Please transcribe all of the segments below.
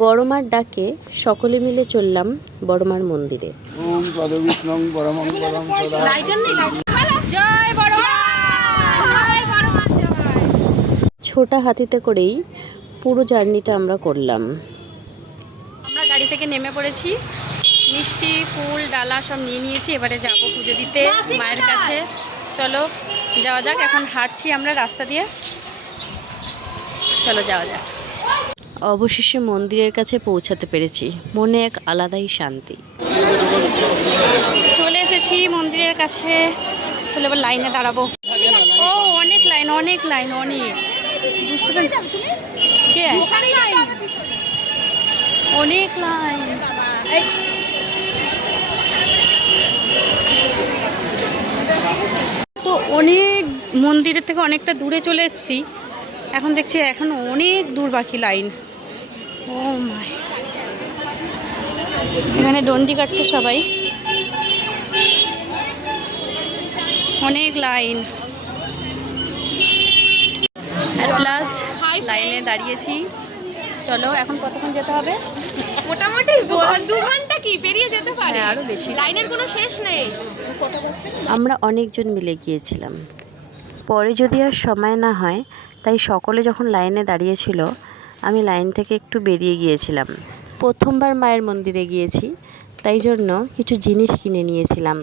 বড়মার ডাকে সকলে মিলে চললাম বড়মার মন্দিরে। ছোটা হাতিতে করেই পুরো জার্নিটা আমরা করলাম। আমরা গাড়ি থেকে নেমে পড়েছি, মিষ্টি ফুল ডালা সব নিয়ে নিয়েছি। এবারে যাবো পুজো দিতে মায়ের কাছে। চলো যাওয়া যাক। এখন হাঁটছি আমরা রাস্তা দিয়ে, চলো যাওয়া যাক। অবশেষে মন্দিরের কাছে পৌঁছাতে পেরেছি, মনে এক আলাদাই শান্তি। চলে এসেছি মন্দিরের কাছে। চলে এবার লাইনে দাঁড়াবো। ও অনেক লাইন, অনেক লাইন, অনেক। বুঝতে পারছি কে অনেক লাইন। তো অনেক মন্দিরের থেকে অনেকটা দূরে চলে এসেছি। এখন দেখছি এখন অনেক দূর বাকি লাইন। ও মাই, এখানে ডন্ডি কাটছে সবাই, অনেক লাইন। অ্যাট লাস্ট লাইনে দাঁড়িয়েছি। চলো এখন কতক্ষণ যেতে হবে? মোটামুটি 2 ঘন্টা কি পেরিয়ে যেতে পারে, আরো বেশি। লাইনের কোনো শেষ নেই। আমরা অনেকজন মিলে গিয়েছিলাম। পরে যদি আর সময় না হয়, তাই সকলে যখন লাইনে দাঁড়িয়েছিল আমি লাইন থেকে একটু বেরিয়ে গিয়েছিলাম। প্রথমবার মায়ের মন্দিরে গিয়েছি, তাই জন্য কিছু জিনিস কিনে নিয়েছিলাম।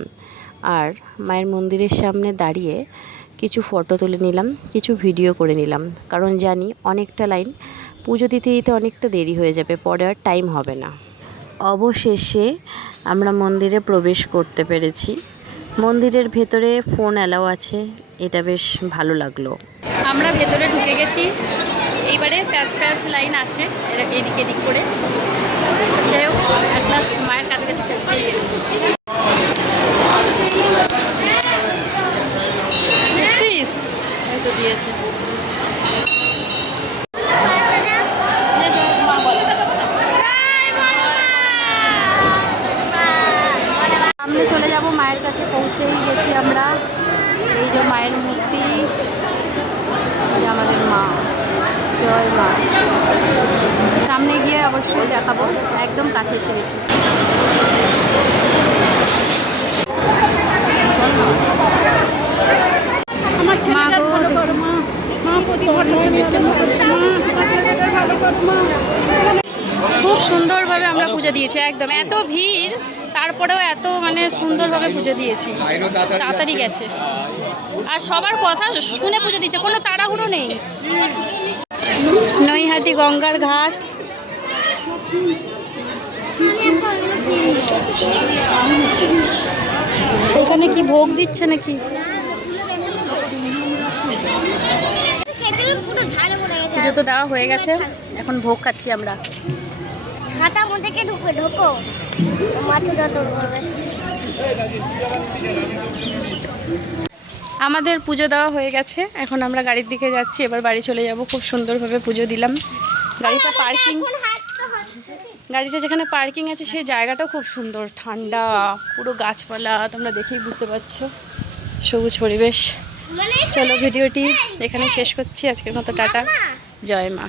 আর মায়ের মন্দিরের সামনে দাঁড়িয়ে কিছু ফটো তুলে নিলাম, কিছু ভিডিও করে নিলাম। কারণ জানি অনেকটা লাইন, পুজো দিতে দিতে অনেকটা দেরি হয়ে যাবে, পরে আর টাইম হবে না। অবশেষে আমরা মন্দিরে প্রবেশ করতে পেরেছি। মন্দিরের ভেতরে ফোন অ্যালাউ আছে, এটা বেশ ভালো লাগলো। আমরা ভেতরে ঢুকে গেছি। এইবারে প্যাচ প্যাচ লাইন আছে এদিক এদিক করে। যাই হোক, অ্যাট লাস্ট মায়ের কাছে কাছে পৌঁছেই গেছি। তো দিয়েছে সামনে চলে যাব মায়ের কাছে। পৌঁছেই গেছি আমরা। এই যে মায়ের মূর্তি, আমাদের মা, জয় মা। সামনে গিয়ে অবশ্যই দেখাবো, একদম কাছে এসে গেছি। খুব সুন্দরভাবে আমরা পুজো দিয়েছি, একদম এত ভিড় তারপরেও এত মানে সুন্দরভাবে পুজো দিয়েছি। তাড়াতাড়ি গেছে আর সবার কথা শুনে পুজো দিচ্ছে, কোনো তাড়াহুড়ো নেই। নৈহাটি গঙ্গার ঘাট। এখানে কি ভোগ দিচ্ছে নাকি? পুজো তো দেওয়া হয়ে গেছে, এখন ভোগ খাচ্ছি আমরা। ছাতা মধ্যে কে ঢোকো মাথা যত হবে। আমাদের পুজো দেওয়া হয়ে গেছে, এখন আমরা গাড়ির দিকে যাচ্ছি। এবার বাড়ি চলে যাব। খুব সুন্দরভাবে পুজো দিলাম। গাড়িটা পার্কিং, গাড়িটা যেখানে পার্কিং আছে সেই জায়গাটাও খুব সুন্দর, ঠান্ডা, পুরো গাছপালা, তোমরা দেখেই বুঝতে পারছো, সবুজ পরিবেশ। চলো ভিডিওটি এখানে শেষ করছি। আজকের মতো টাটা, জয় মা।